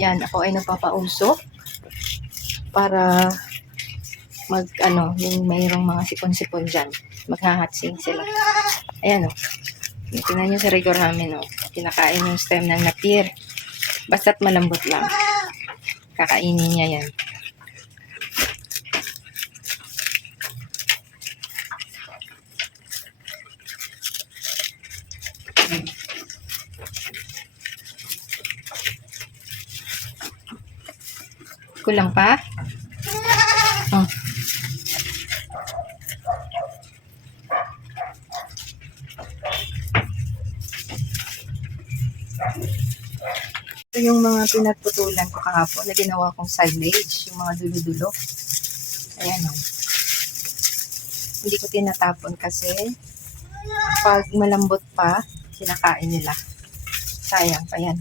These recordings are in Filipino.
Yan, ako ay nagpapausok para yung mayroong mga sipon-sipon dyan. Maghahatsing sila. Ayan, oh. Tingnan nyo sa rigor namin, oh. Kinakain yung stem ng napir. Basta't malambot lang. Kakainin niya yan. Kulang pa? Oh. Ito yung mga pinagputulan ko kahapon na ginawa kong silage, yung mga dulo-dulo. Ayan, oh. Hindi ko tinatapon kasi pag malambot pa, kinakain nila. Sayang pa yan.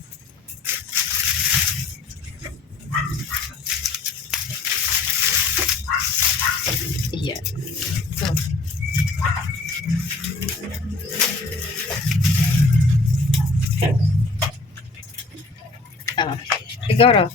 Ayan. So, siguro.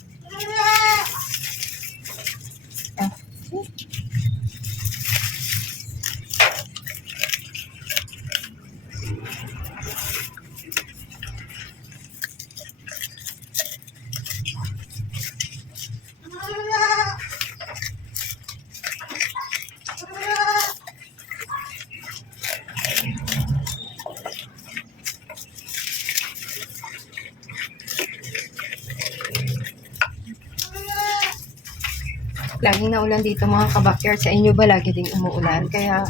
Laging naulan dito mga kabakyard. Sa inyo ba lagi ding umuulan? Kaya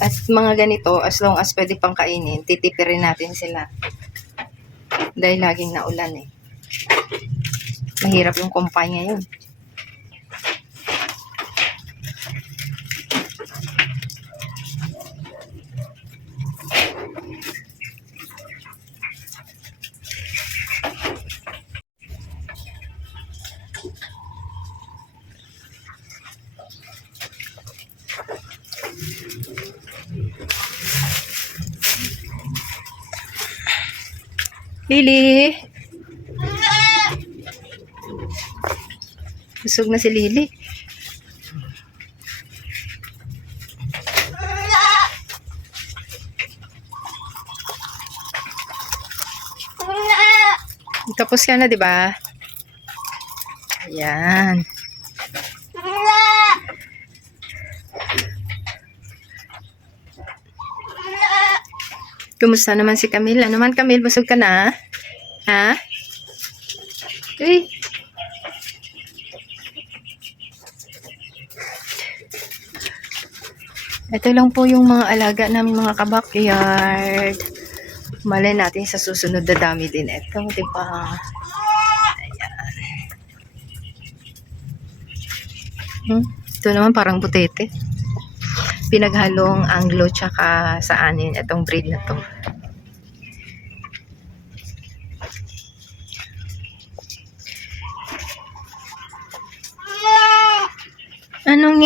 at mga ganito, as long as pwede pang kainin, titipirin natin sila. Dahil laging naulan eh. Mahirap yung kumpay ngayon. Lily! Busog na si Lily. Tapos ka na, di ba? Ayan. Kumusta naman si Camille? Ano man, Camille, busog ka na? Ha? Uy. Ito lang po yung mga alaga namin mga kabakyard. Malay natin sa susunod na dami din ito, di ba? Ayan. Ito naman parang butete. Pinaghalong Anglo tsaka sa anin itong breed na to. Anong